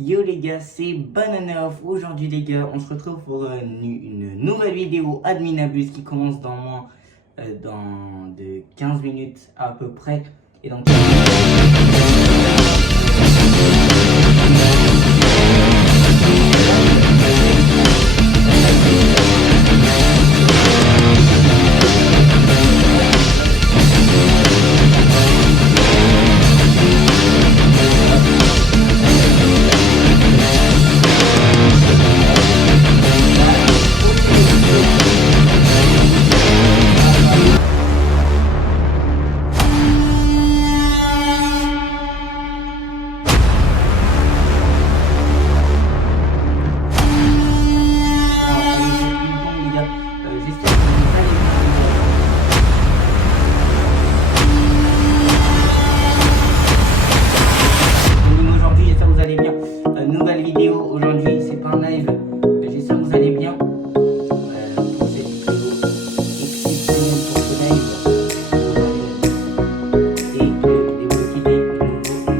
Yo les gars, c'est Banana Off. Aujourd'hui les gars, on se retrouve pour une nouvelle vidéo Adminabus qui commence dans moins de 15 minutes à peu près. Et donc nouvelle vidéo aujourd'hui, c'est pas un live, j'espère que vous allez bien pour cette vidéo exceptionnelle pour ce live. Et de débloquer des nouveaux potes.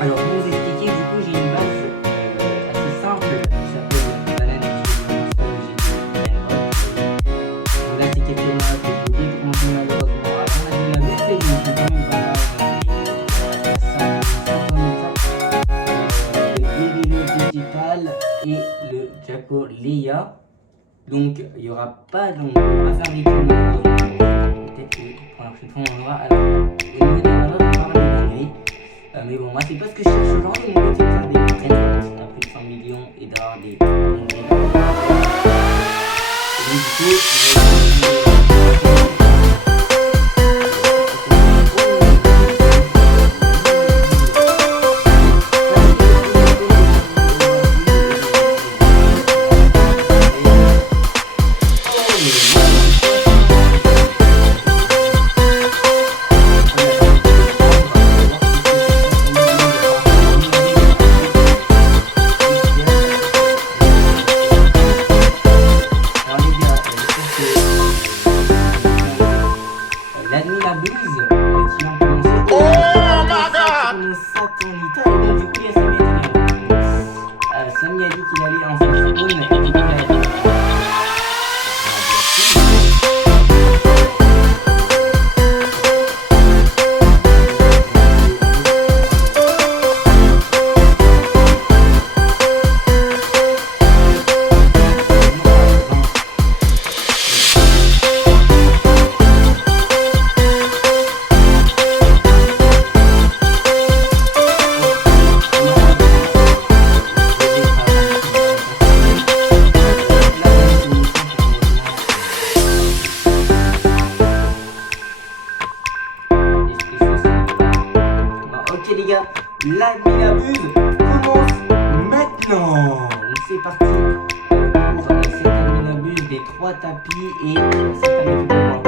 Alors pour vous expliquer, du coup j'ai une base assez simple qui s'appelle Banana Off. Donc là c'est quelques mois que je vous dis qu'on a malheureusement avant la de la baisse et donc j'ai quand même le BBL digital et le Jaco Leia. Donc il n'y aura pas donc on va faire des tours peut-être que pour la prochaine fois on aura alors au niveau des valeurs on parle de dinguerie. Mais bon, moi c'est pas ce que je cherche aujourd'hui, mon but c'est de faire des très potes à plus de 100 millions et d'avoir des dingueries. Et du coup, tapis et c'est un équipement.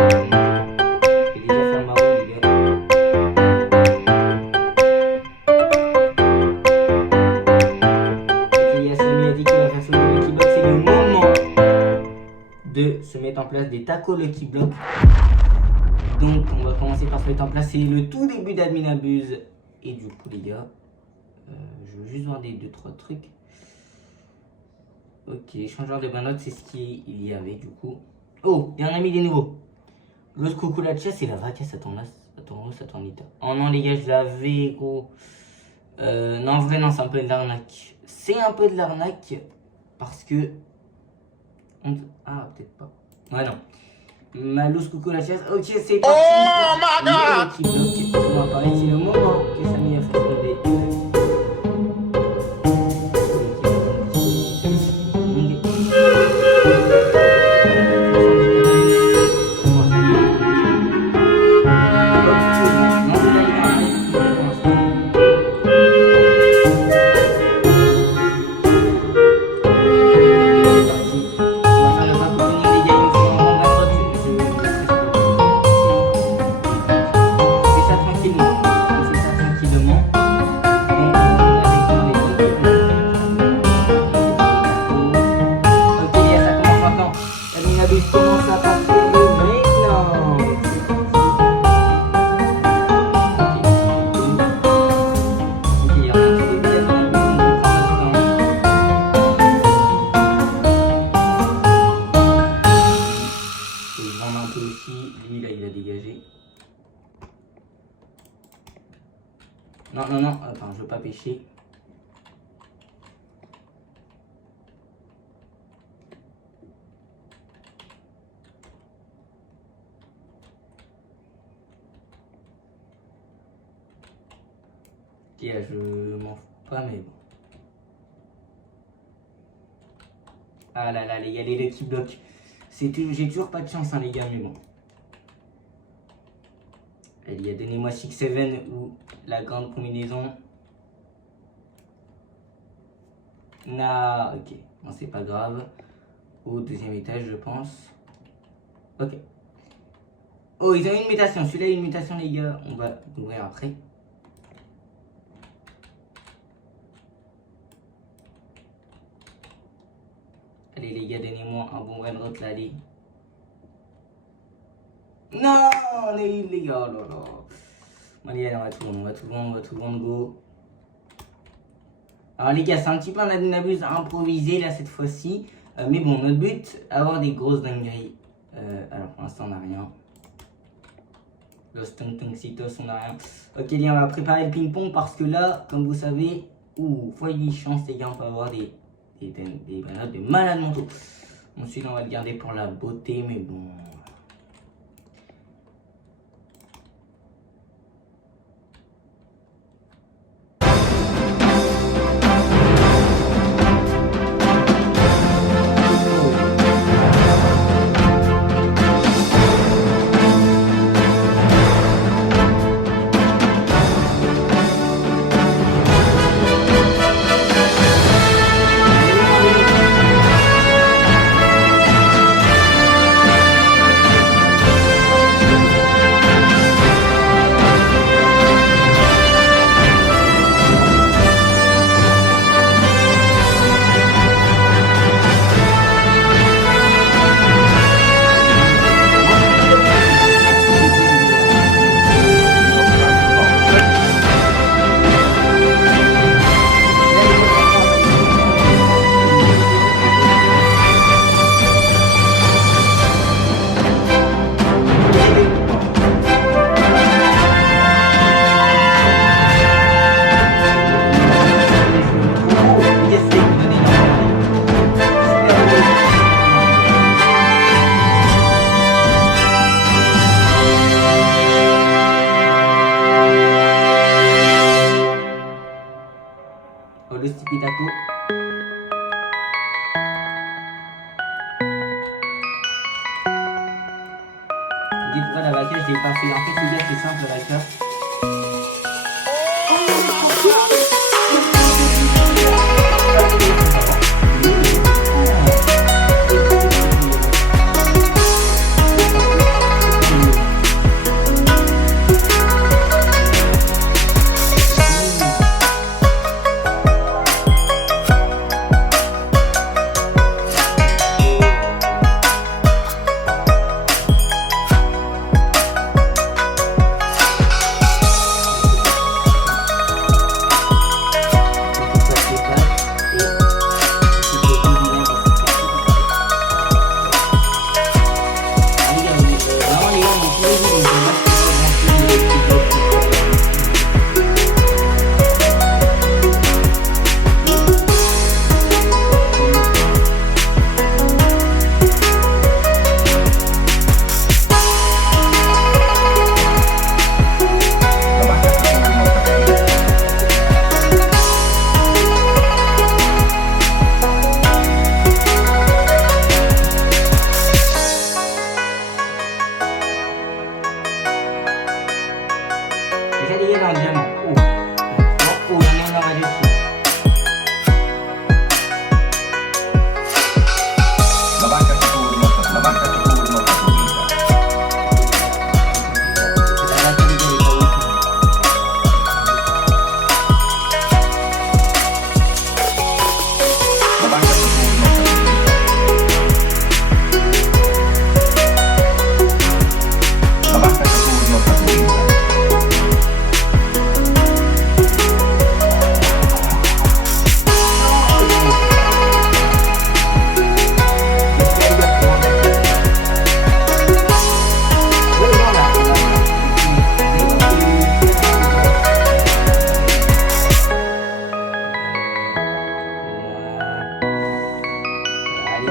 Je vais déjà faire ma roue, les gars. Ok, Yasami a dit qu'il va faire sauter Lucky Block. C'est le moment de se mettre en place des tacos Lucky Block. Donc on va commencer par se mettre en place. C'est le tout début d'Admin Abuse. Et du coup les gars, je veux juste voir des 2-3 trucs. Ok, changeur de bannotte, c'est ce qu'il y avait du coup. Oh, il y en a mis des nouveaux. L'autre cucaracha et la vacasse. Attends, là, attends, oh non les gars, je l'avais gros. Non, en vrai non, c'est un peu de l'arnaque. C'est un peu de l'arnaque parce que... Ah, peut-être pas. Ouais, non. Malous, coucou la chaise. Ok, c'est parti. Oh my god! C'est le moment que Samy a fait tomber. Non, attends, je veux pas pêcher. Ok, je m'en fous pas, mais bon. Ah là là, les gars, les Lucky Block. J'ai toujours pas de chance, hein, les gars, mais bon. Il y a donnez-moi 6-7 ou la grande combinaison. Ok. Bon, c'est pas grave. Au deuxième étage, je pense. Ok. Oh, ils ont une mutation. Celui-là, une mutation, les gars. On va l'ouvrir après. Allez, les gars, donnez-moi un bon Renrot là, allez. Non, les gars, oh là là. Bon, allez, on va tout vendre, go. Alors, les gars, c'est un petit peu un Admin Abuse improvisé, là, cette fois-ci. Mais bon, notre but, avoir des grosses dingueries. Alors, pour l'instant, on n'a rien. Los Tontoncitos, on n'a rien. Ok, les gars, on va préparer le ping-pong parce que là, comme vous savez, foyer chance, les gars, on peut avoir des grenades de malades mentaux. Ensuite, on va le garder pour la beauté, mais bon... Le sticky taco. Dites pourquoi la vaca, je l'ai pas fait. En fait, les gars, c'est simple, la vaca.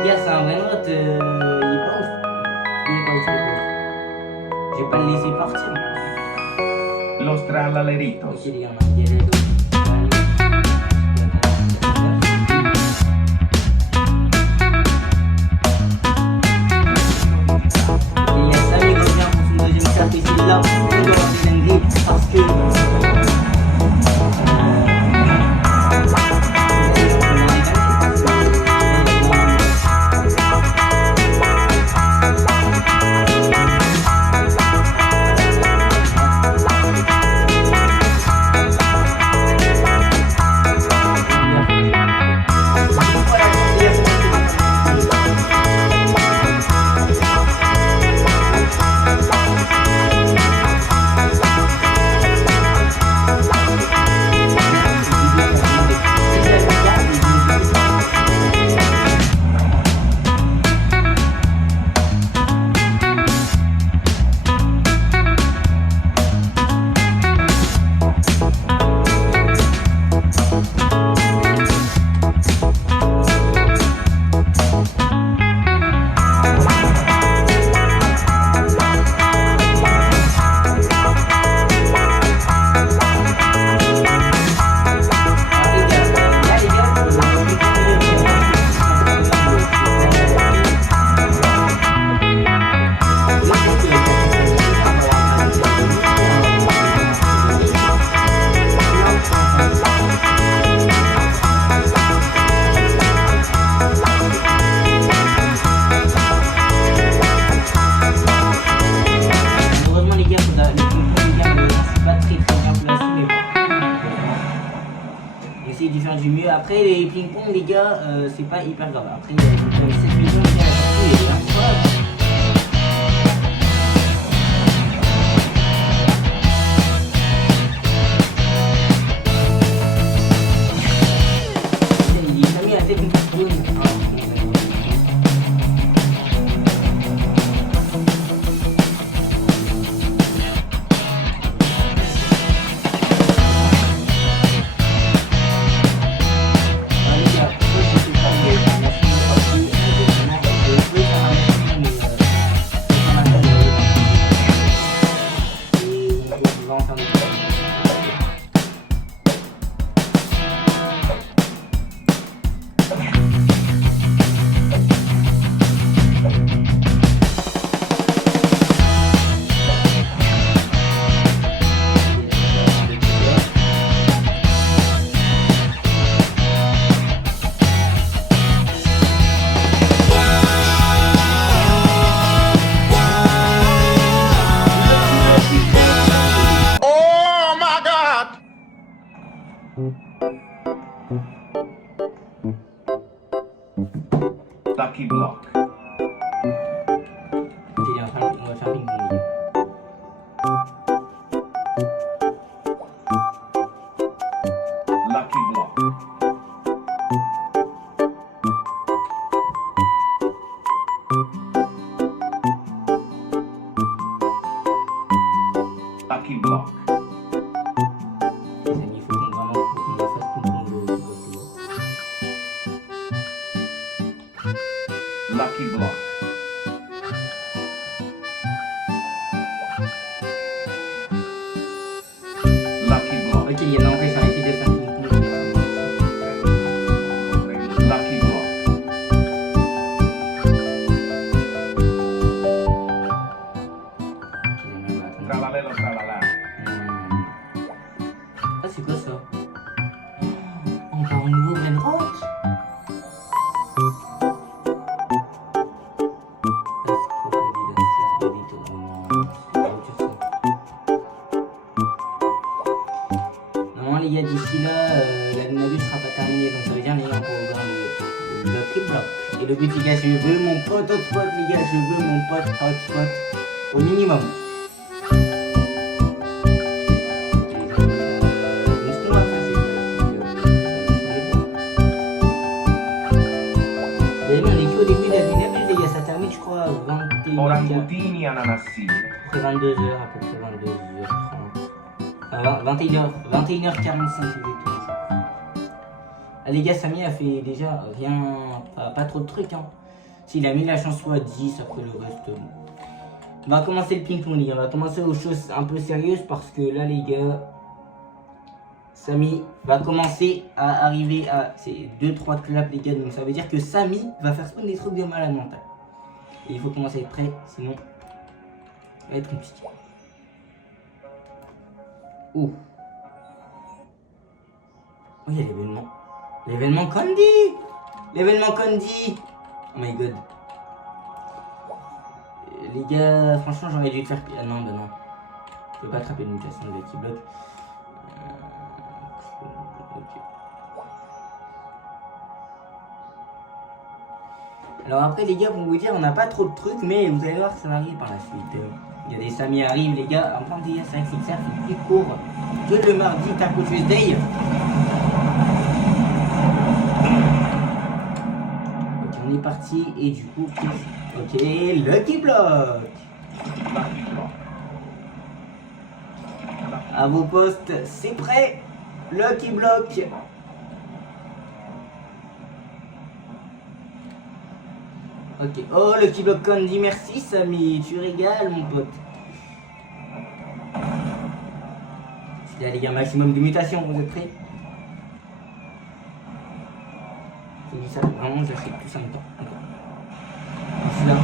les gars, c'est un vrai note, il est pas ouf. Il est pas ouf, il est pas ouf. Je vais pas le laisser partir. Lo Strallaleritos. Ok les gars, on va y aller. Là, on doit avoir une grille parce que du mieux. Après les ping-pong les gars, c'est pas hyper grave. Après il y a 7 millions de gars, il est incroyable. Il est jamais assez bon pour une. Lucky Block. On va faire ping-pong. Lucky Block. Lucky Block. Les amis, il faut vraiment qu'on fasse ping-pong de Lucky Block. Lucky Block. Ok, il y en a en fait, j'ai arrêté de faire ping-pong. Lucky Block. Ok, les amis, on va attendre. Tralalelo tralala. Ah, c'est quoi ça? On est par un nouveau Brain Rock. Normalement les gars, d'ici là, la navire sera pas terminée, donc ça veut dire les gars, on peut ouvrir le trip block. Et le but les gars, je veux mon pote hotspot les gars, je veux mon pote hotspot au minimum. Ça termine je crois à 21h. Orangutini ananassini. Après 22h, à peu près 22h30. 21h45 exactement ça. Ah, les gars, Samy a fait déjà rien, pas trop de trucs hein. S'il a mis la chance soit 10, après le reste. On va commencer le ping-pong, les gars. On va commencer aux choses un peu sérieuses parce que là, les gars, Samy va commencer à arriver à ces 2-3 claps, les gars. Donc ça veut dire que Samy va faire spawn des trucs de malade mental. Et il faut commencer à être prêt, sinon ça va être compliqué. Oh, oh, il y a l'événement. L'événement Candy. L'événement Candy. Oh my god. Les gars, franchement, j'aurais dû le faire. Ah non, bah non. Je peux pas attraper une mutation de Lucky Block. Ok. Alors après, les gars, pour vous dire, on n'a pas trop de trucs, mais vous allez voir que ça va arriver par la suite. Il y a des Samy arrivent, les gars. En même temps, c'est vrai que Fixer fait plus court que le mardi Taco Tuesday. Ok, on est parti et du coup, ok, Lucky Block. À vos postes, c'est prêt. Lucky Block. Ok, oh Lucky Block Candy, merci Samy, tu régales mon pote. Là les gars, maximum de mutations, vous êtes prêts? Je dis ça, vraiment j'achète tout en même temps. Celui-là.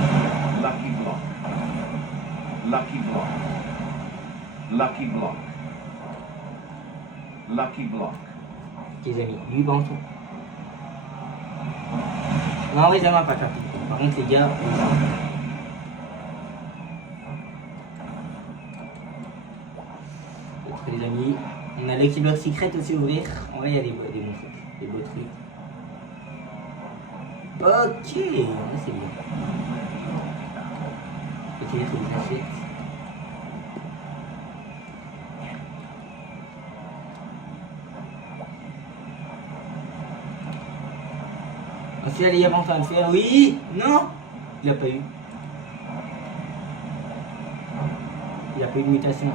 Lucky block. Lucky block. Lucky block. Lucky block. Ok les amis, lui bon tout. Non, oui, ça m'a pas capté. Par contre, les gars, les amis, on a Lucky Block Secret aussi ouvert. En vrai, il y a des bons trucs, des beaux trucs. Ok, c'est bien. Ok, il faut que j'achète. Celui-là, les gars, en train de faire. Oui. Non. Il a pas eu. Il a pas eu de mutation.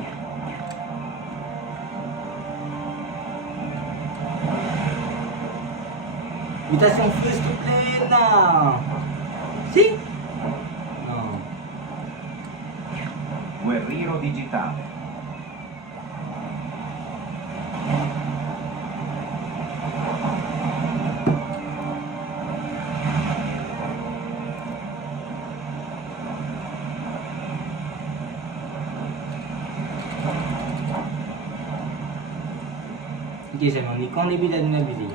Mutation feu, s'il te plaît. Non. Si. Non. Guerriero digitale. Ok, j'aime, on est qu'en début d'année abusé, les gars.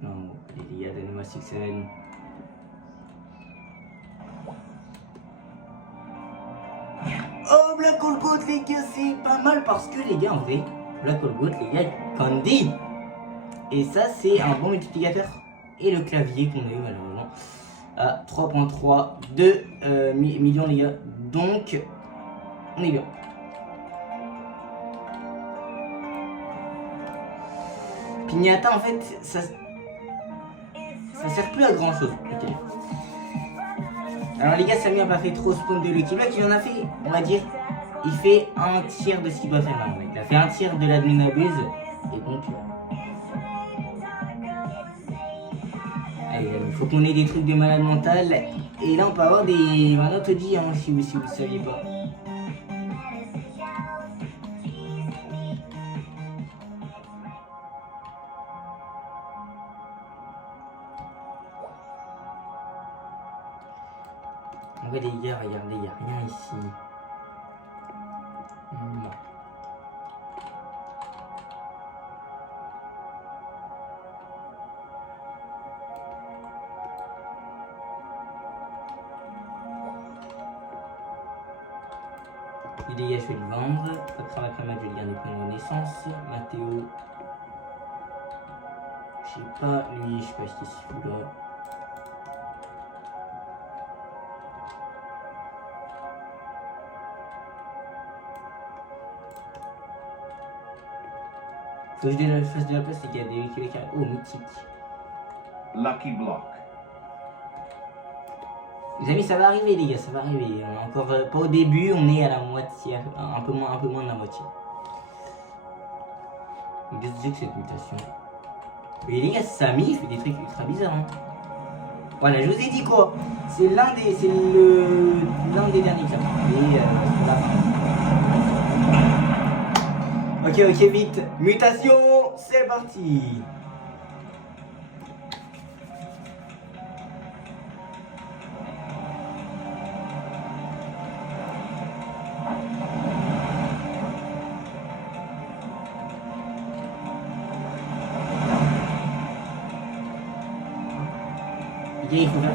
Non, les gars, donnez-moi 6-7. Oh, Black Hole Goat, les gars, c'est pas mal parce que, les gars, en vrai, Black Hole Goat, les gars, Candy. Et ça, c'est un bon multiplicateur. Et le clavier qu'on a eu, malheureusement, à 3.3 de millions, les gars. Donc, on est bien. Pignata, en fait, ça sert plus à grand chose. Okay. Alors les gars, Samy a pas fait trop spawn de Lucky Block, il en a fait, on va dire, il fait un tiers de ce qu'il doit faire là. Il a fait un tiers de l'admin abuse, et donc... Allez, il faut qu'on ait des trucs de malade mental, et là on peut avoir des... Maintenant te dis, hein, si vous ne saviez pas. En vrai les gars, regardez, il n'y a rien ici. Non. Les gars, je vais le vendre. Après la cramade, je vais garder pour une renaissance. Mathéo. Je sais pas, lui, je sais pas ce qu'il se fout là. Faut que je fasse de la place, les gars, des Québec. Oh, mythique. Lucky block. Les amis, ça va arriver, les gars, ça va arriver. Encore pas au début, on est à la moitié, un peu moins de la moitié. Qu'est-ce que c'est que cette mutation? Mais les gars, Samy, il fait des trucs ultra bizarres. Hein. Voilà, je vous ai dit quoi? C'est l'un des derniers chapitres. Et la fin. Ok, vite. Mutation, c'est parti. Ok, il faut faire.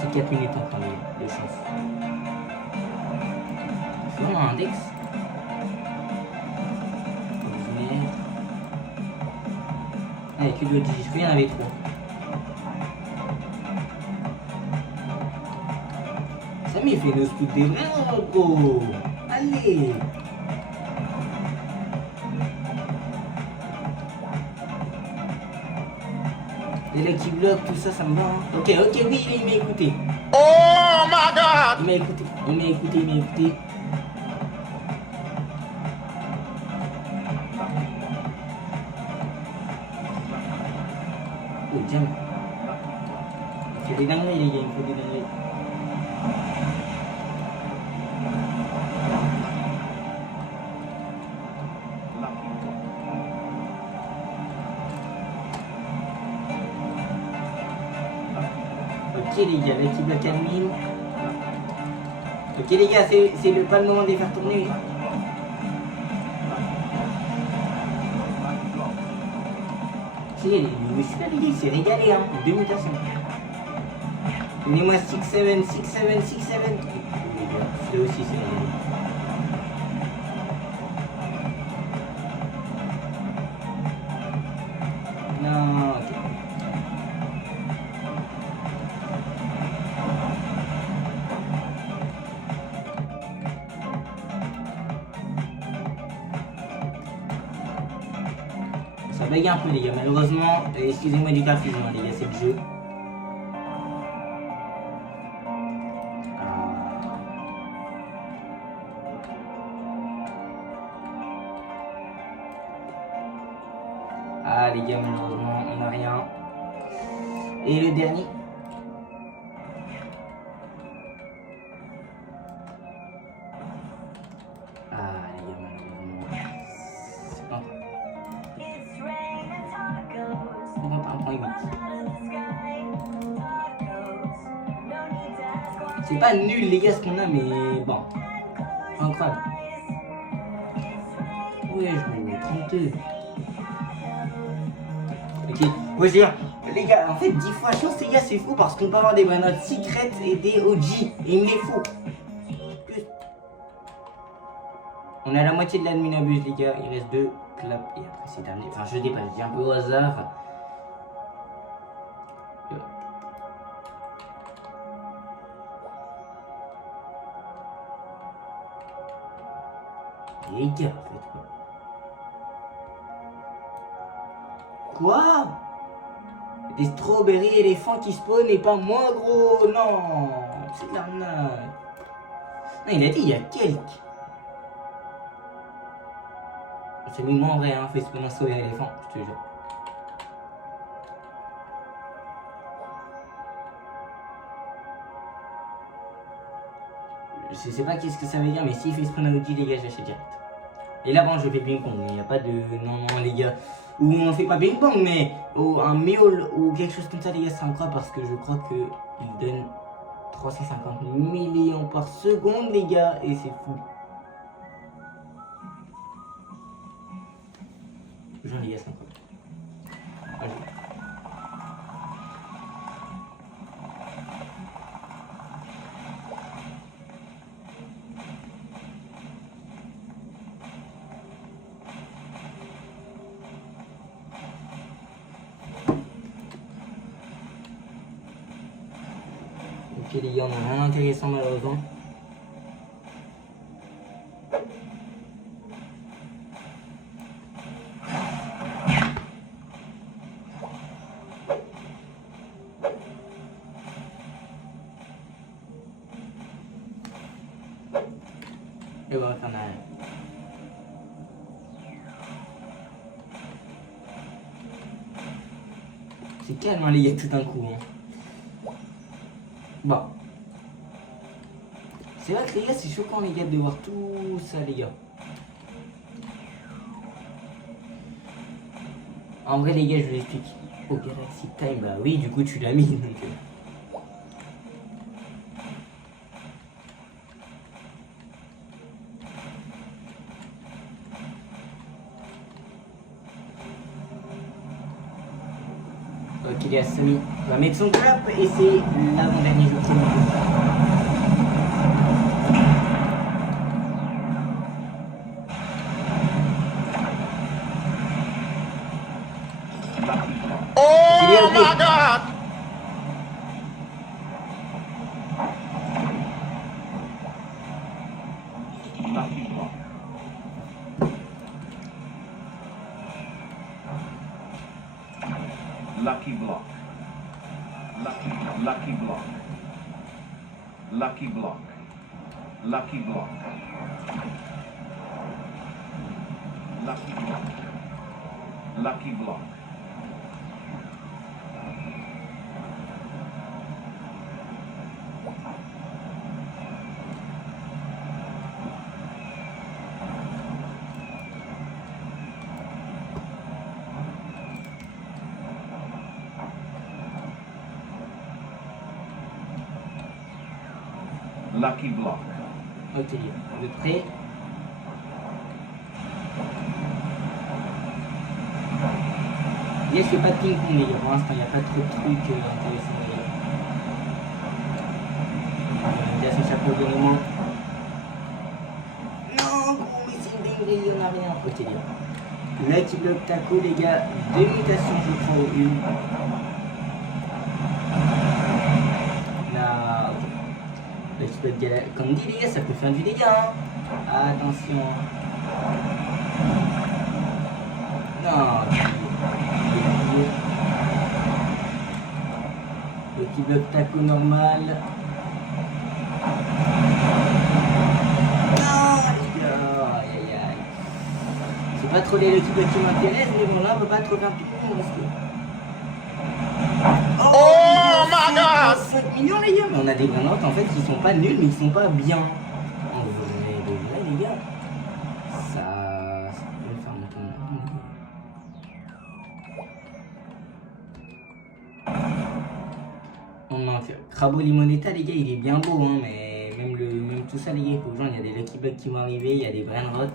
C'est 4 minutes encore les chances. C'est vraiment un index. Avec que de digits, il y en avait 3. Samy il fait nos scouts des vrais gros. Allez. Les Lucky Block, tout ça, ça me va. Hein. Ok, oui, il m'a écouté. Oh my god! Il m'a écouté. Oh, jam. Il faut des dingueries, les gars, il faut des dingueries. Ok les gars, Lucky Block admin. Ok les gars, c'est pas le moment de les faire tourner. Si, les gars, il s'est régalé, hein. 2 mutations. Donnez-moi 6-7. Les gars, c'est aussi, c'est régalé. Non, ok. Ça bug un peu les gars, malheureusement, excusez-moi du graphisme les gars, c'est le jeu. Ah les gars, malheureusement, on n'a rien. Et le dernier. Ah les gars, malheureusement. C'est pas. On va pas un point 8. C'est pas nul les gars ce qu'on a, mais bon. Incroyable. Ouais, je joue 32. Ok, ouais, les gars, en fait, 10 fois chance, les gars, c'est fou parce qu'on peut avoir des vraies notes secrètes et des OG. Et il me les faut. On est à la moitié de l'adminabuse, les gars. Il reste 2 claps et après c'est terminé. Enfin, je dis pas, je dis un peu au hasard. Les gars, en fait. Quoi? Des strawberry éléphants qui spawnent et pas moi, gros. Non, c'est de l'arnaque. Non, il a dit il y a quelques. C'est mis moi en vrai, hein, fait spawn un strawberry éléphant, je te jure. Je sais pas qu'est-ce que ça veut dire, mais s'il fait spawn un OG, les gars, j'achète direct. Et là, bon, je fais ping-pong, il n'y a pas de. Non, les gars. Ou on fait pas ping-pong, mais un méol ou quelque chose comme ça, les gars, c'est incroyable parce que je crois qu'il donne 350 millions par seconde, les gars, et c'est fou. Genre, les gars, c'est incroyable. Allez. Ok les gars, on n'a rien d'intéressant malheureusement. Et voilà, on a rien. C'est calme hein, les gars tout d'un coup. Hein. Bon. C'est vrai que les gars c'est choquant les gars de voir tout ça les gars. En vrai les gars je vous explique. Oh Galaxy Time bah oui du coup tu l'as mis donc. Ok les gars Samy va mettre son clap et c'est l'avant-dernier jour. Oh my God! Lucky block. Lucky block. Lucky block. Lucky block. Lucky block. Lucky block. Lucky block. Ok les gars, vous êtes prêts? Les gars je fais pas de ping-pong les gars, pour l'instant il n'y a pas trop de trucs intéressants les gars. Il a son chapeau de moment. Non, mais c'est une dinguerie, on a rien. Ok les gars. Lucky Block Taco les gars, 2 mutations je crois ou une. Là, ok. Lucky Block Galaxy, comme dit les gars, ça peut faire du dégât. Hein. Attention. Non. Lucky Block Taco normal. C'est pas trop les Lucky Block qui m'intéressent, mais bon là on peut pas trop faire du coup parce que... Oh my God! 5 millions les gars, mais on a des granottes en fait qui sont pas nuls mais qui sont pas bien. En vrai les gars, ça peut me faire monter mon... On manque. Crabo Limonetta les gars il est bien beau hein, mais même tout ça les gars il faut que il y a des Lucky Block qui vont arriver, il y a des Brainrot.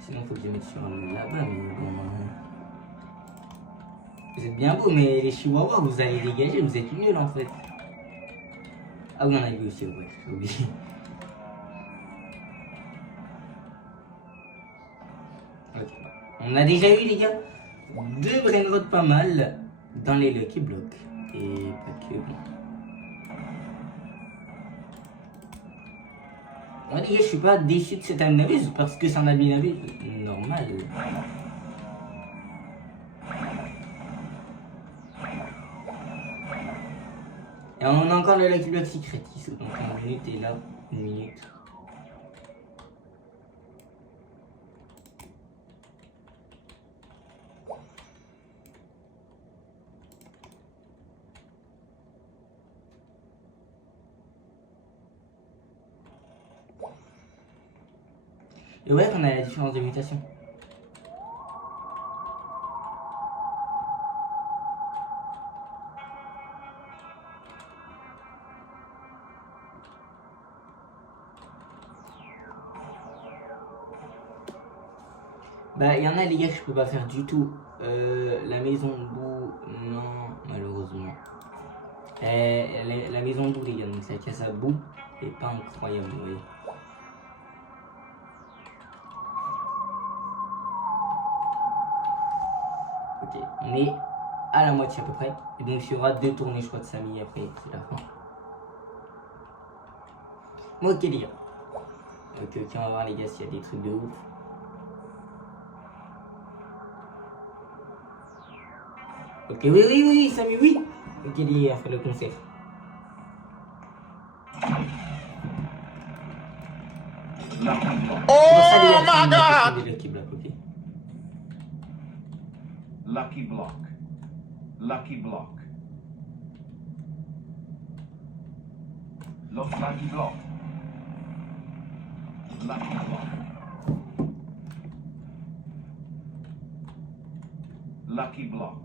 Sinon faut que je les mette sur là-bas mais bon... Vous êtes bien beau mais les chihuahuas vous allez dégager, vous êtes nuls en fait. Ah oui on en a vu aussi, ouais, j'ai oublié. Ok. On a déjà eu les gars 2 Brainrot pas mal dans les Lucky Block. Et pas que bon. Moi les gars je suis pas déçu de cet Amnabuse parce que c'est un Amnabuse normal. Et on a encore le Lucky Block Secret qui saute donc 1 minute et là 1 minute. Et ouais qu'on a la différence de mutation. Bah il y en a les gars que je peux pas faire du tout. La maison de boue, non malheureusement. La maison de boue les gars, donc la casse à boue est pas incroyable vous voyez. Ok, on est à la moitié à peu près. Et donc il y aura 2 tournées je crois de Samy après, c'est la fin. Bon, ok les gars. Ok, on va voir les gars s'il y a des trucs de ouf. Ok, oui, Samy, oui. Ok les gars, on fait le concert. Lucky block. Oh Ça, les gars, my c'est God. une Lucky Block, ok. Lucky block. Lucky block. Los lucky block. Lucky block. Lucky block.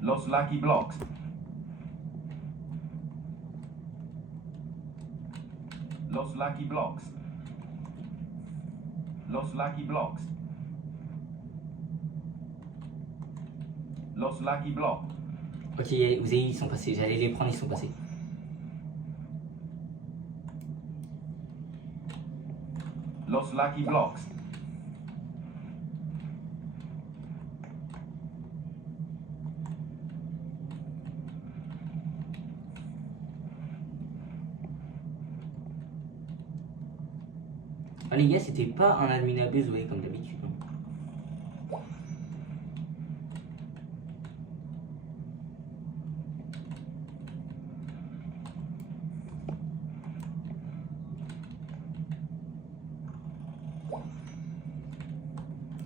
Los lucky blocks. Los lucky blocks. Los lucky blocks. Los lucky blocks. Ok, vous avez, ils sont passés. J'allais les prendre, ils sont passés. Los lucky blocks. Ah, les gars, c'était pas un admin abuse, vous voyez, comme d'habitude. Hein.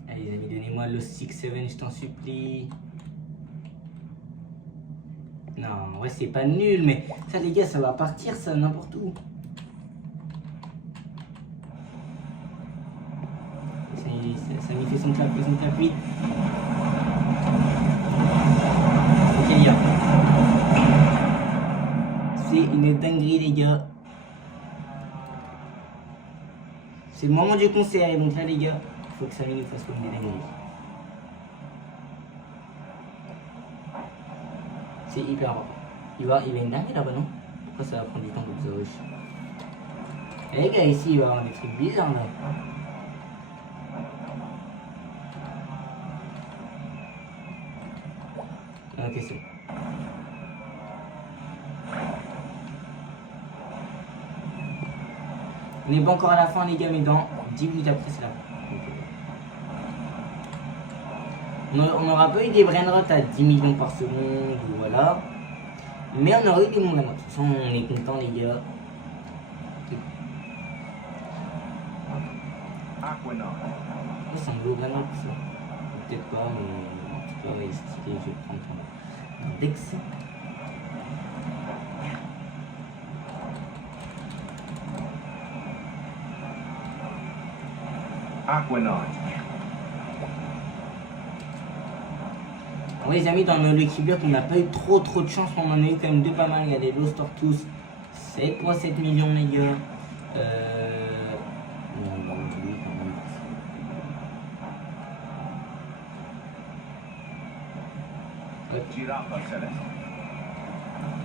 Allez, les amis, donnez-moi le 6-7, je t'en supplie. Non, ouais, c'est pas nul, mais ça, les gars, ça va partir, ça, n'importe où. Ça m'y fait son clap, oui. Ok, les gars. C'est une dinguerie, les gars. C'est le moment du concert, et donc là, les gars, il faut que ça nous fasse comme des dingueries. C'est hyper important. Il va une dinguerie là-bas, non? Pourquoi ça va prendre du temps comme ça, wesh? Les gars, ici, il va y avoir des trucs bizarres, là. Ok, c'est bon. On n'est pas encore à la fin, les gars, mais dans 10 minutes après, c'est là. On n'aura pas eu des brainrots à 10 millions par seconde, voilà. Mais on aura eu des mondes à moi. De toute façon, on est content, les gars. Aquanaut. C'est un beau brainrot, ça. Peut-être pas, mais en tout cas, il est stylé. Je vais prendre ton index. Aquanaut. Oui, les amis, dans nos Lucky Block, on n'a pas eu trop de chance. On en a eu quand même deux pas mal. Regardez, Lost Tortoise, 7,7 millions, les gars. Giraffa Celeste.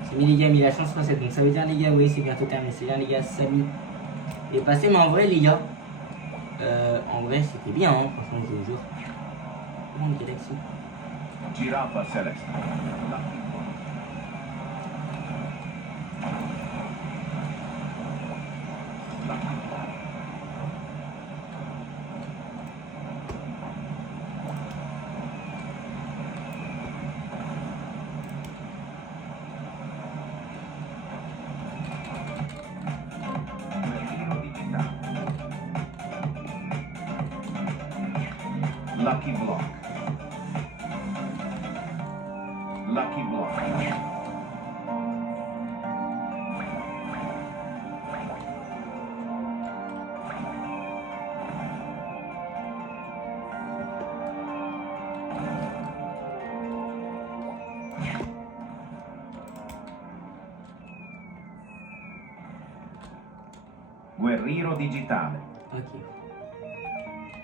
C'est mis, les gars, mis la chance recette. Donc ça veut dire, les gars, oui, c'est bientôt terminé. C'est bien, les gars, Samy est passé. Mais en vrai, les gars, en vrai, c'était bien, hein, franchement, je vous jure. Comment on Galaxy? Giraffa Celeste. Lucky block. Lucky block. Guerriero digitale. Ok.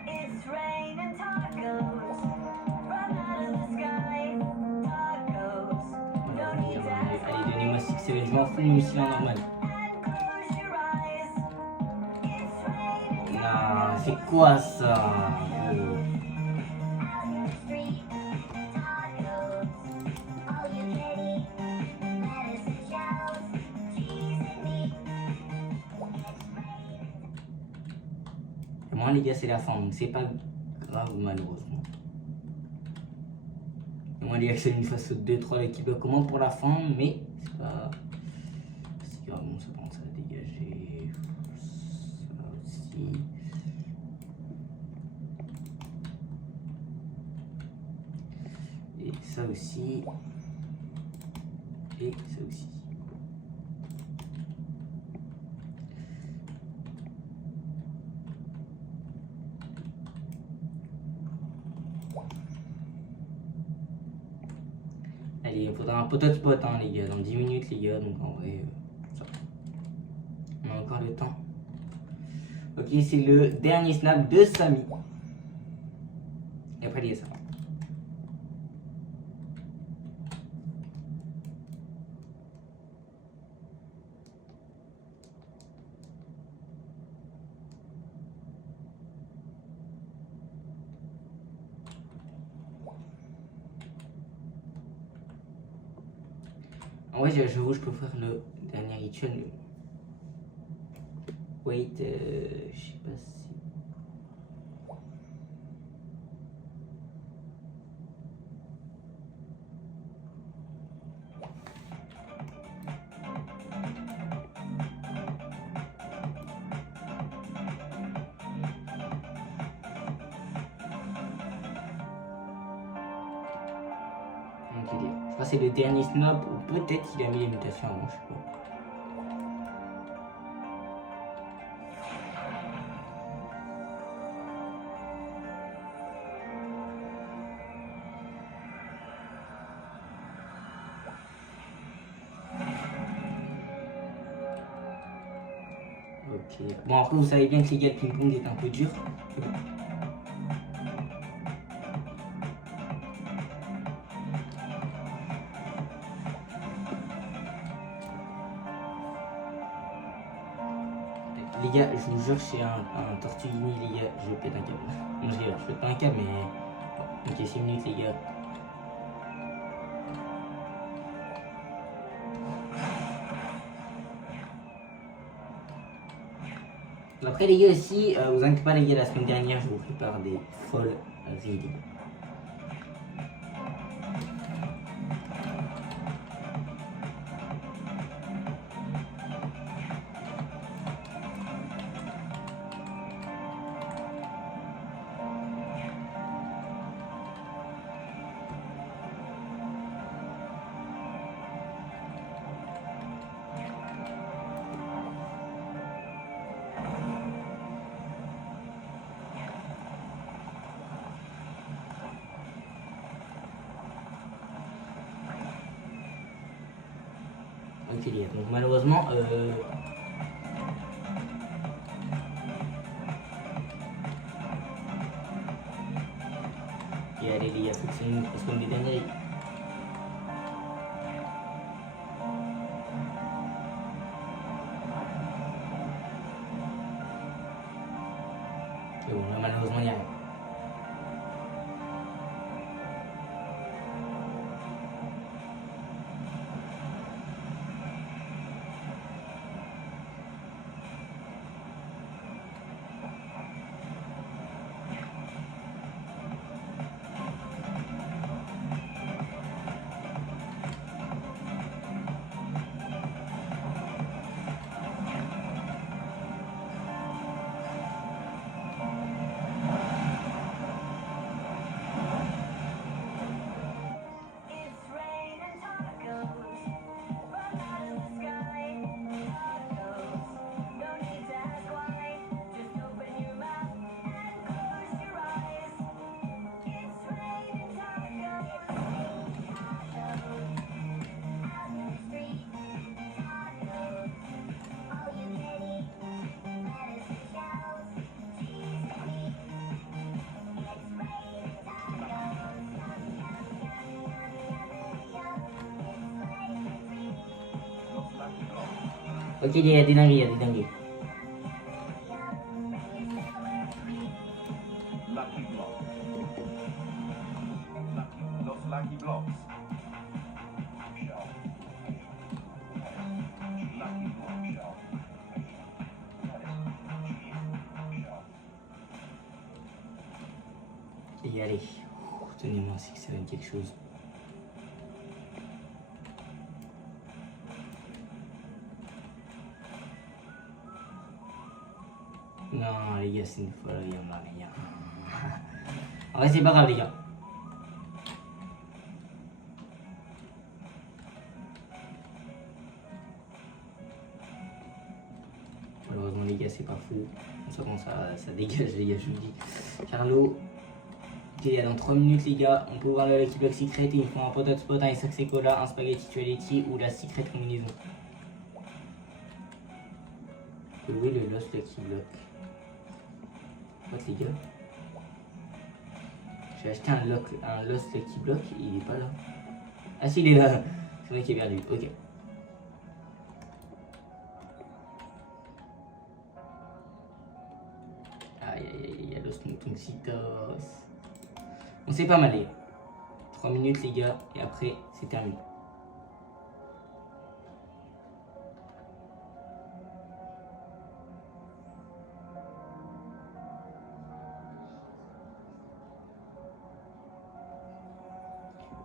It's raining tacos from out of the sky. Tacos. Voilà, No need to ask allez, donnez-moi 6-7. Je m'en fous, même si c'est normal. and close your eyes. It's raining Non, c'est quoi ça? out in the street. Tacos. All you can eat. Lettuce and shells. Cheese and meat. Et moi, les gars, c'est la fin, donc c'est pas grave, malheureusement. Et moi, les gars, c'est une face 2-3 l'équipe de comment pour la fin, mais c'est pas si grave, bon, ça commence à dégager. aussi. Et ça aussi. Et ça aussi. Allez, il faudra un poteau de spot, hein, les gars, dans 10 minutes, les gars, donc en vrai, ça va. On a encore le temps. Ok, c'est le dernier snap de Samy. Et après, il y a ça. En vrai, j'avoue, je peux faire le dernier rituel, mais bon. Wait, je sais pas si. Ok, je crois que c'est le dernier snap, ou peut-être qu'il a mis les mutations avant, je sais pas. Ok. Bon, après, vous savez bien que les gars, le ping-pong est un peu dur. Mais bon. Les gars, je vous jure, c'est un Tortugini, les gars, je pète un câble. Non, je pète pas un câble, mais. Bon, ok, 6 minutes, les gars. Après, les gars, aussi, vous inquiétez pas, les gars, la semaine dernière, je vous prépare des folles reading. Ok, les gars, donc malheureusement, et allez, les gars, faut que c'est une. Parce qu'on est derniers. Et bon, là, malheureusement, il y a rien. It's raining tacos, right out of the sky. Tacos, no need to ask why. Just open your mouth and close your eyes. It's raining tacos, tacos, out in the street. Tacos, all you can eat. Lettuce and shells, cheese and meat. It's raining tacos, yum yum yum yum yum yum. It's flavor free. Los Lucky Blocks. Ok, les gars, des dingueries, des dingueries. Lucky Block. Los Lucky Blocks. Shell. Lucky Block Shell. Shell. Et allez, tenez-moi, c'est que ça va être quelque chose. Non, les gars, c'est une folle, il y en a rien. En vrai, c'est pas grave, les gars. Malheureusement, les gars, c'est pas fou. Bon, ça dégage, les gars, je vous dis. Carlo. Ok, dans 3 minutes, les gars, on peut voir le Lucky Block Secret. Il faut un potato spot, un Essex Cola, un Spaghetti Tualetti ou la Secret combinaison. Où est le Lost Lucky Block? What, les gars? J'ai acheté un Lost Lucky Block, il est pas là. Ah si, il est là. C'est moi qui ai perdu, ok. Aïe aïe aïe, il y a Los Montoncitos. On sait pas mal, les gars. 3 minutes, les gars, et après, c'est terminé.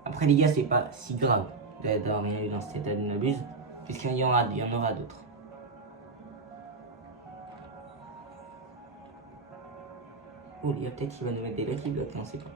Après, les gars, c'est pas si grave d'avoir rien eu dans cet état d'abuse, puisqu'il y en aura d'autres. Oh, les gars, peut-être qu'il va nous mettre des Lucky Blocks, on sait pas.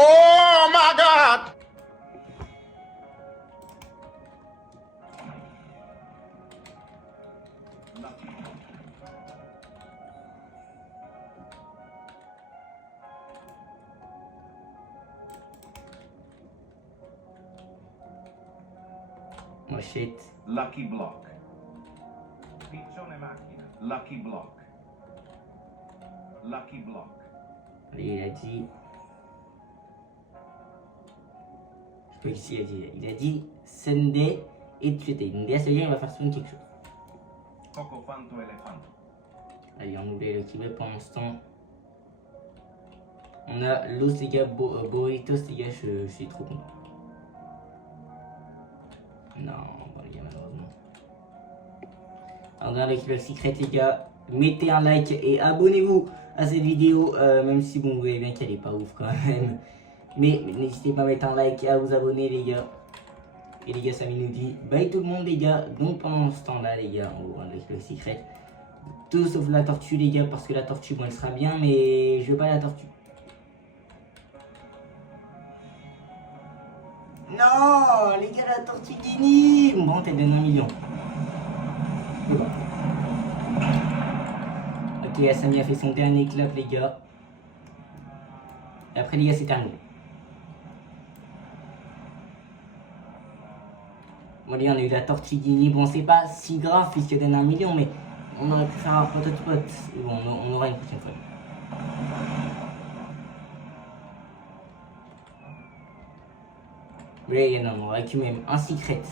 Oh my God! Oh shit. Lucky block. Piccione macchina. Lucky block. Lucky block. Allez, il a dit. Je sais pas qui il a dit Sunday et Tuesday. Donc là, ça veut dire qu'il va faire souvent quelque chose. Coco fanto elefanto. Allez, on oublie le Lucky Block pendant ce temps. On a Los, les gars, Burritos, les gars, je suis trop content. Non, bon, les gars, malheureusement. Alors, dans le Lucky Block Secret, les gars, mettez un like et abonnez-vous à cette vidéo, même si bon, vous voyez bien qu'elle est pas ouf quand même. Mais n'hésitez pas à mettre un like et à vous abonner, les gars. Et les gars, Samy nous dit bye tout le monde, les gars. Donc pendant ce temps-là, les gars, on va voir avec le secret. Tout sauf la tortue, les gars, parce que la tortue, bon, elle sera bien, mais je veux pas la tortue. Non, les gars, la tortue Guinée. Bon, elle donne 1 million. Ok, Samy a fait son dernier clap, les gars. Et après, les gars, c'est terminé. Bon, les gars, on a eu la tortue Guinée. Bon, c'est pas si grave puisqu'elle donne 1 million, mais on aurait pu faire un prototype. Bon, on aura une prochaine fois. Mais les gars, non, on aurait pu même un secret,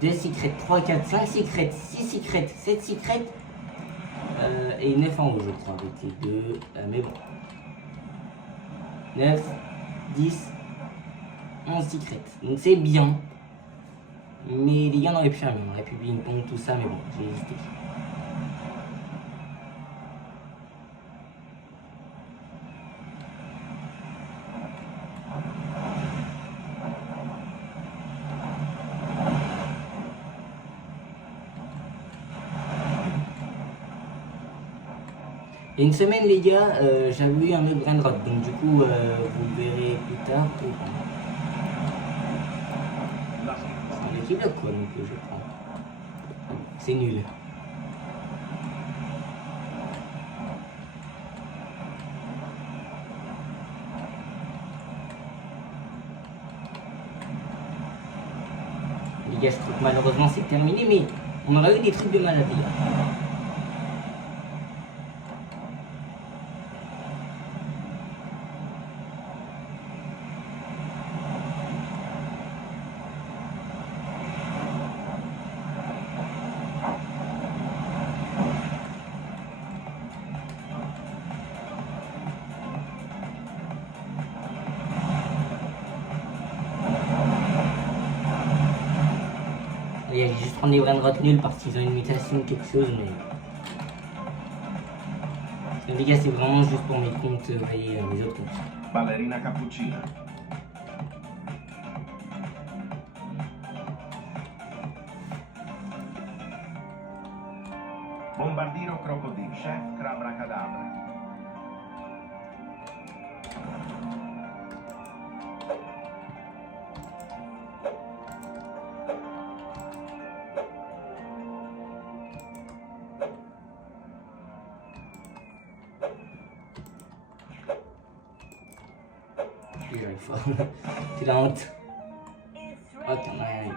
2 secrets, 3, 4, 5 secrets, 6 secrets, 7 secrets et 9 en haut, je crois, avec les deux. Mais bon. 9, 10, 11 secrets. Donc c'est bien. Mais les gars, on aurait pu faire mieux. On aurait pu ping-pong, tout ça, mais bon, j'ai hésité. Il y a une semaine, les gars, j'avais eu un autre brain rot, donc du coup, vous le verrez plus tard. C'est un équipe quoi, donc je prends. C'est nul. Les gars, je trouve que malheureusement c'est terminé, mais on aura eu des trucs de malade, les gars. Il y a juste prendre des brain rot nuls parce qu'ils ont une mutation ou quelque chose, mais. Les gars, c'est vraiment juste pour mes comptes, vous voyez, mes autres comptes. Ballerina cappuccina. Bombardiro crocodile. Chef Crabra-Cadabra. J'arrive fort. C'est la honte. Ok, on a rien eu.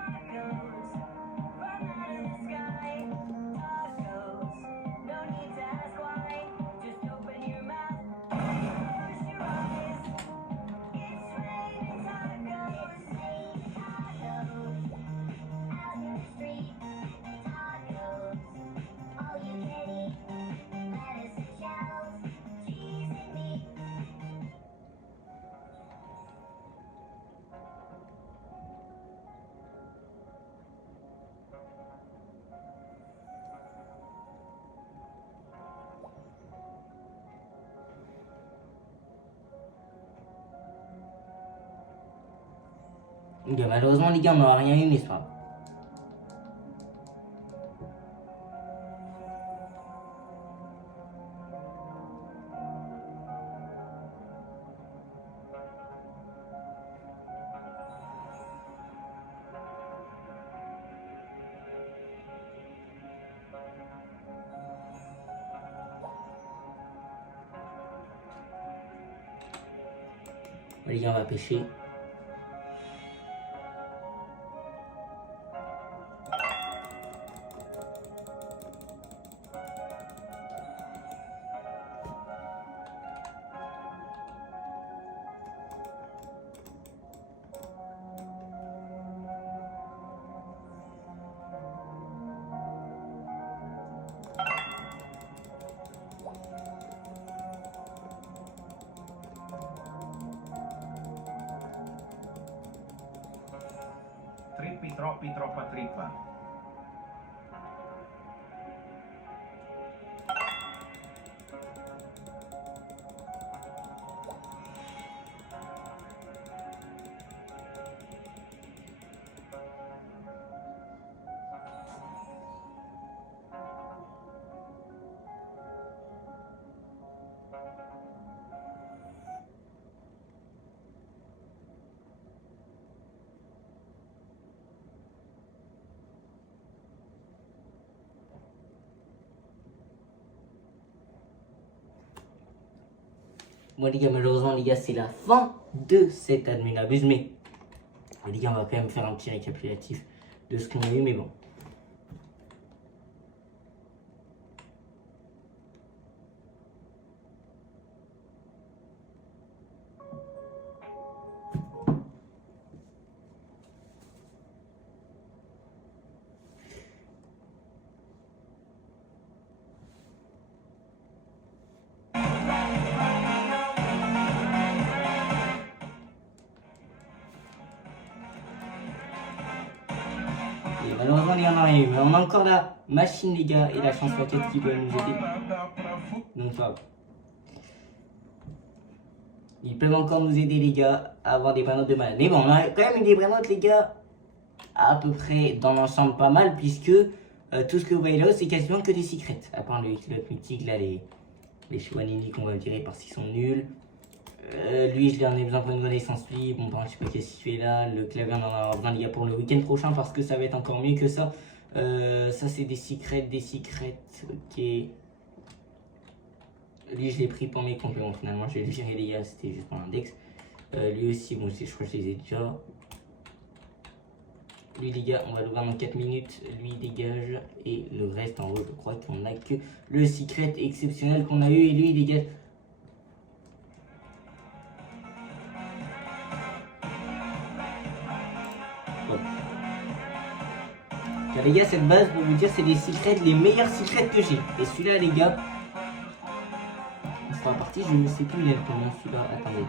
Ok, malheureusement, les gars, on n'aura rien eu, mais c'est pas grave. Bon, les gars, on va pêcher. Trippi, troppi, troppa trippa. Bon, les gars, malheureusement, les gars, c'est la fin de cette admin abuse, mais les gars, on va quand même faire un petit récapitulatif de ce qu'on a eu, mais bon. il y en a rien eu. Mais on a encore la machine, les gars, et la chance paquette qui peut nous aider. Donc, ça va. Ils peuvent encore nous aider, les gars, à avoir des brain de malade. Mais bon, on a quand même eu des brain les gars, à peu près dans l'ensemble pas mal, puisque tout ce que vous voyez là, c'est quasiment que des secrets. À part le mythique, là, les Chouanini qu'on va virer parce qu'ils sont nuls. Lui, je l'en ai besoin pour une connaissance libre. Bon, par contre, je sais pas qu'est-ce qu'il fait là. Le clavier, on en aura besoin, les gars, pour le week-end prochain parce que ça va être encore mieux que ça. Ça, c'est des secrets. Ok. Lui, je l'ai pris pour mes compléments. Finalement, je vais le virer, les gars. C'était juste pour l'index. Lui aussi, bon, je crois que je les ai déjà. Lui, les gars, on va l'ouvrir dans 4 minutes. Lui, dégage. Et le reste, en haut, je crois qu'on a que le secret exceptionnel qu'on a eu. Et lui, il dégage. Car les gars, cette base, pour vous dire, c'est les secrets, les meilleurs secrets que j'ai. Et celui-là, les gars, on fera partie, je ne sais plus il est combien celui-là. Attendez.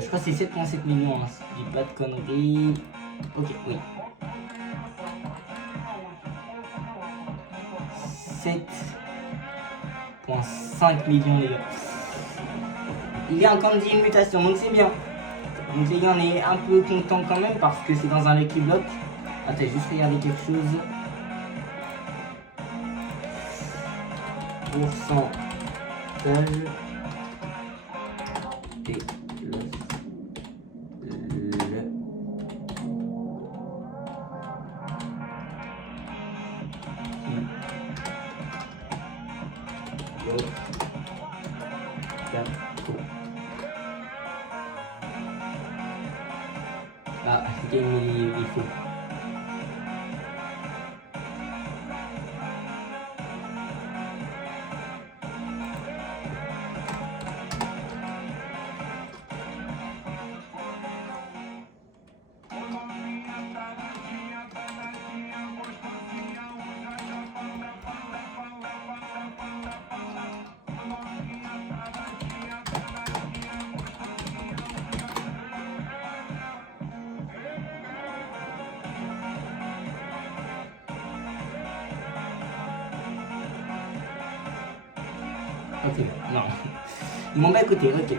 Je crois que c'est 7,7 millions, hein, si je dis pas de conneries. Ok, oui. 7,5 millions, les gars. Il est encore dit une mutation, donc c'est bien. Donc les gars, on est un peu content quand même parce que c'est dans un Lucky Block. Attends, juste regarder quelque chose. Pourcentage. Et ah, il faut. Ok, non. Ils m'ont pas écouté, ok.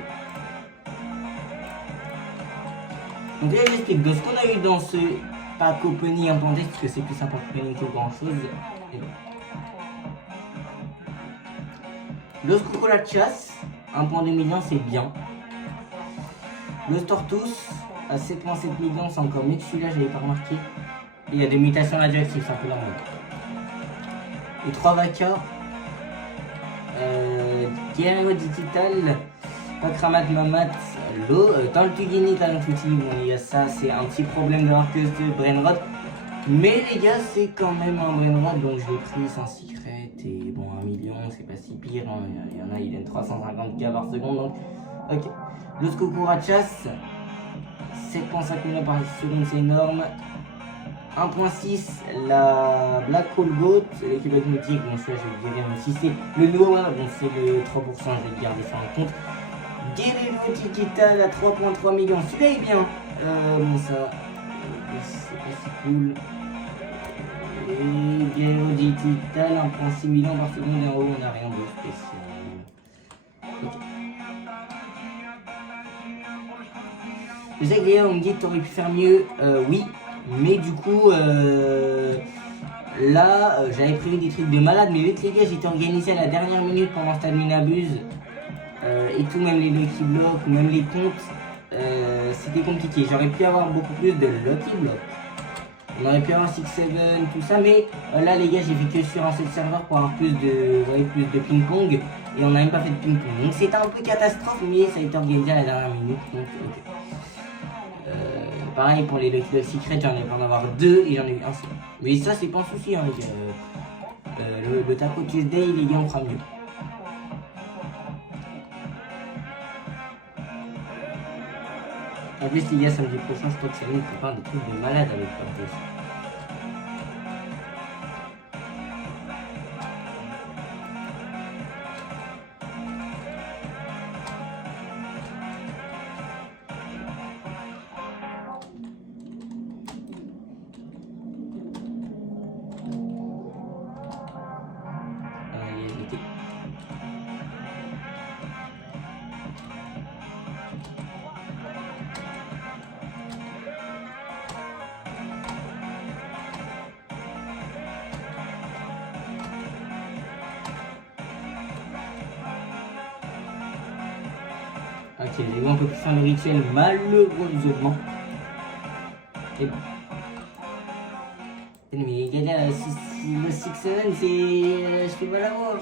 Donc là, j'explique. Donc, ce qu'on a eu dans ce pack opening implanté, parce que c'est plus un pack opening que grand chose. Los Cucarachas, 1,2 million, c'est bien. Los Tortus, à 7,7 millions, c'est encore mieux que celui-là, j'avais pas remarqué. Il y a des mutations radioactives, c'est un peu la mode. Les 3 vacas. Guerrero Digital, Pakramat Mamat, l'eau, dans le Tugini, là, bon, il y a ça, c'est un petit problème d'avoir que ce Brainrot. Mais les gars, c'est quand même un Brainrot, donc je l'ai pris sans secret. Et bon, 1 million, c'est pas si pire. Hein. Il y en a, il donne 350K par seconde. Donc, ok. Los Cucarachas, 7,5 millions par seconde, c'est énorme. 1.6, la Black Hole Goat, l'équipe mythique, bon ça je vais le dire aussi, c'est le nouveau, bon c'est le 3%, je vais le garder ça en compte. Guerrero Digital à 3,3 millions, celui-là est bien, bon ça, c'est pas si cool. Et Guerrero Digital, 1.6 millions par seconde, et en haut on n'a rien de spécial. Okay. Je sais que les gars, on me dit que tu aurais pu faire mieux, oui. Mais du coup, là, j'avais prévu des trucs de malade, mais vu que les gars, j'étais organisé à la dernière minute pendant Stade Minabuse, et tout, même les Lucky Blocks, ou même les comptes, c'était compliqué. J'aurais pu avoir beaucoup plus de Lucky Blocks. On aurait pu avoir 6-7, tout ça, mais là, les gars, j'ai fait que sur un seul serveur pour avoir plus de, plus de ping-pong, et on n'a même pas fait de ping-pong. Donc c'était un peu catastrophe, mais ça a été organisé à la dernière minute, donc ok. Pareil pour les Lucky Block Secret, j'en ai pas en avoir 2 et j'en ai eu un seul. Mais ça, c'est pas un souci, hein, les gars. Le Taco Tuesday, les gars, on fera mieux. En plus, les gars, samedi prochain, je crois que c'est nous qui prépare des trucs de malade avec Portos. Ok, les gars, on peut plus faire le rituel malheureusement. Et... Mais les gars, le 6-7, c'est... je peux pas l'avoir.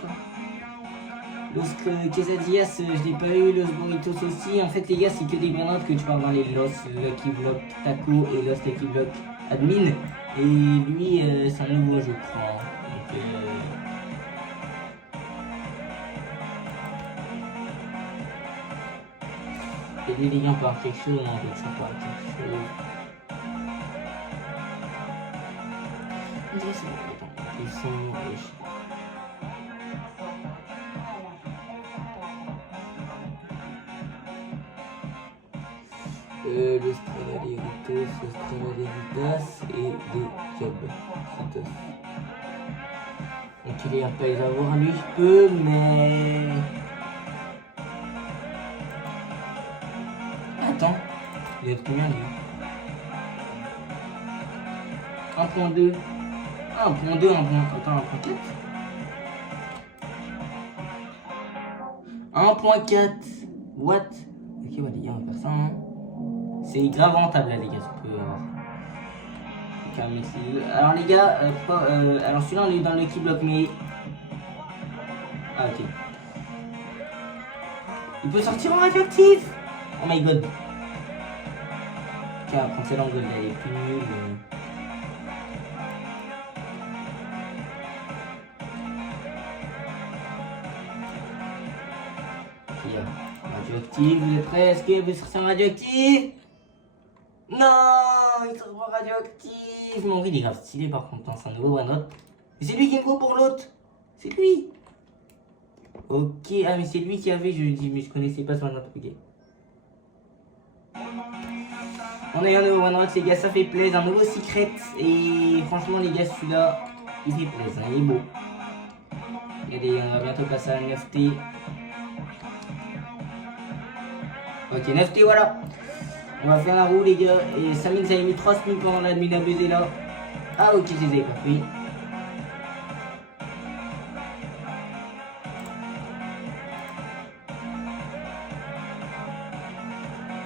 Los quesadillas, je l'ai pas eu. Los burritos aussi. En fait, les gars, c'est que des granotes que tu peux avoir les Los Lucky Block Taco et Los Lucky Block Admin. Et lui, c'est un nouveau, je crois. Donc, et lui, les gars, on peut avoir quelque chose. Non, on peut toujours pas avoir quelque chose. Attends, ils sont... Los Travaderitos, Los Travaderitas et des Jobcitos. Donc il va pas les avoir, lui je peux, mais... Attends, il y a combien lui 1.2 1.2, 1.4 1.4 What? Ok, ouais, les gars, on va faire ça. Hein. C'est grave rentable, là, les gars. Tu peux avoir. Alors, les gars, alors celui-là, on est dans le Lucky Block, mais. Ah, ok. Il peut sortir en radioactif! Oh my god. Ok, on va prendre celle en gold, elle est plus nulle. Radioactif, vous êtes prêts? Est-ce que vous sortez en radioactif? Non, il sort en radioactif. Mon il est grave stylé par contre, c'est un nouveau one-up. Mais c'est lui qui me faut pour l'autre. C'est lui. Ok, ah mais c'est lui qui avait, je dis, mais je connaissais pas ce one-up, ok. On a eu un nouveau one-up, les gars, ça fait plaisir, un nouveau secret. Et franchement les gars, celui-là, il fait plaisir, il est beau. Regardez, on va bientôt passer à 9T. Ok, 9T, voilà. On va faire un roue, les gars. Et Samine, ça a mis 3 spins pendant l'admin abusé là. Ah, ok, je les ai compris.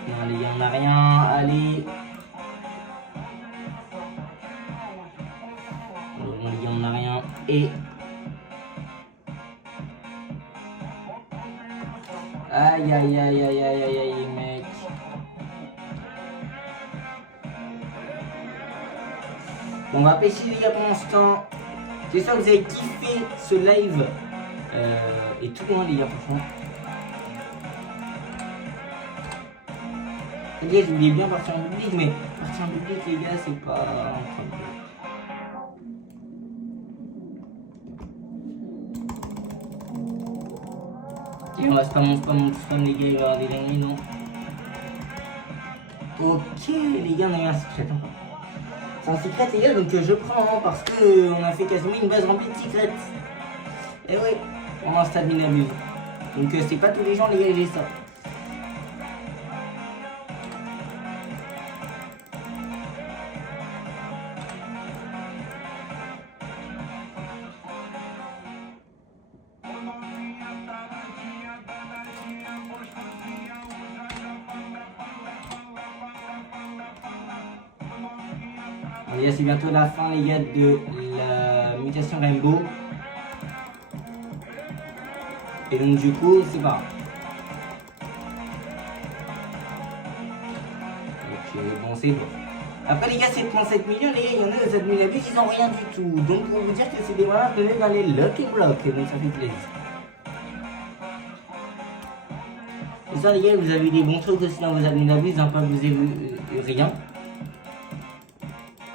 Non, les gars, on n'a rien. Allez. Bon, les gars, on n'a rien. Et. Aïe, aïe, aïe, aïe, aïe, aïe, aïe, mec. Bon, on va pêcher les gars pendant ce temps. J'espère que vous avez kiffé ce live. Et tout loin les gars, franchement. Les gars, je voulais bien partir en public, mais partir en public les gars, c'est pas... Ok, on va spam les gars, il va y avoir des dingueries, non? Ok les gars, on a eu un secret. C'est un secret les gars, donc je prends parce que on a fait quasiment une base remplie de secrets. Et oui, on a un stade minabuse. Donc c'est pas tous les gens les gars, j'ai ça. Les gars, c'est bientôt la fin les gars de la mutation Rainbow. Et donc du coup, c'est pas. Ok, bon c'est bon. Après les gars, 7,7 millions, les gars, il y en a aux admin abus, ils ont rien du tout. Donc pour vous dire que c'est des malades de dans les Lucky Block, donc ça fait plaisir. Et ça les gars, vous avez des bons trucs aussi dans vos admin abus, hein, pas vous avez rien.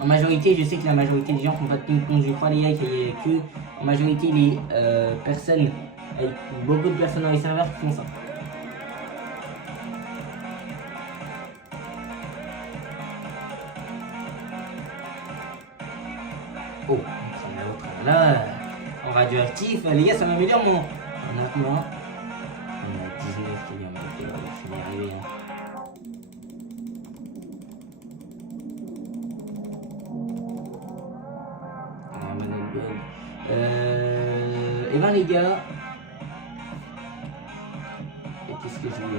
En majorité, je sais que la majorité des gens font pas de ping-pong, je crois les gars qu'il y a que en majorité les personnes, avec beaucoup de personnes dans les serveurs qui font ça. Oh, là, en radioactif, les gars, ça m'améliore mon... On a combien? On a 19, les gars, je vais y arriver. Hein. Et ben les gars, qu'est-ce que que je l'ai dit.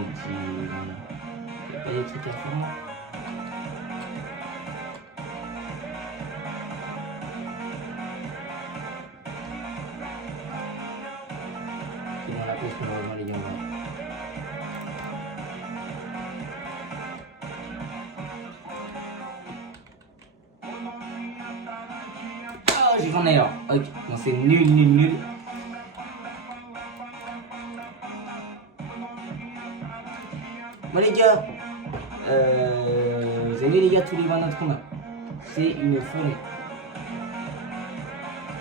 Il n'y a pas des trucs à faire. C'est dans la pause qu'on va rejoindre les gars. Oh, j'ai fait un erreur. Ok, bon, c'est nul. Bon les gars, vous avez vu les gars tous les bananes qu'on a. C'est une folie.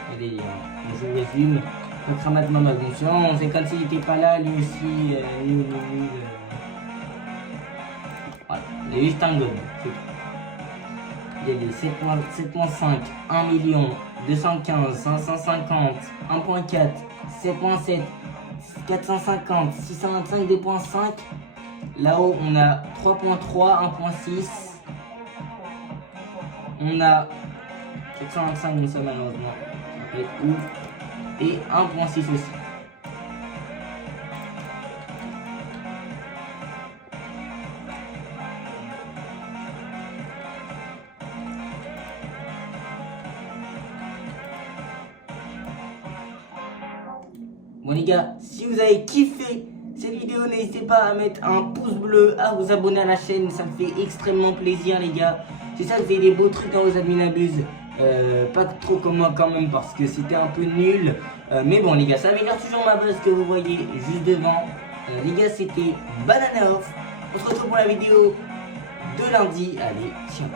Regardez les gars, je vous résume. Donc ça maintenant ma conscience, c'est comme s'il n'était pas là, lui aussi, nul. Voilà, il est juste un god. Il y a des 7.5, 1 million, 215, 550, 1.4, 7.7, 450, 625, 2.5. Là-haut, on a 3.3, 1.6. On a 425, mais ça malheureusement. Et ouf. Et 1.6 aussi. Bon les gars, si vous avez kiffé cette vidéo, n'hésitez pas à mettre un pouce bleu, à vous abonner à la chaîne, ça me fait extrêmement plaisir les gars. C'est ça, vous avez des beaux trucs quand vous admin abuse. Pas trop comme moi quand même parce que c'était un peu nul. Mais bon les gars, ça améliore toujours ma base que vous voyez juste devant. Les gars, c'était Banana Off. On se retrouve pour la vidéo de lundi. Allez, ciao.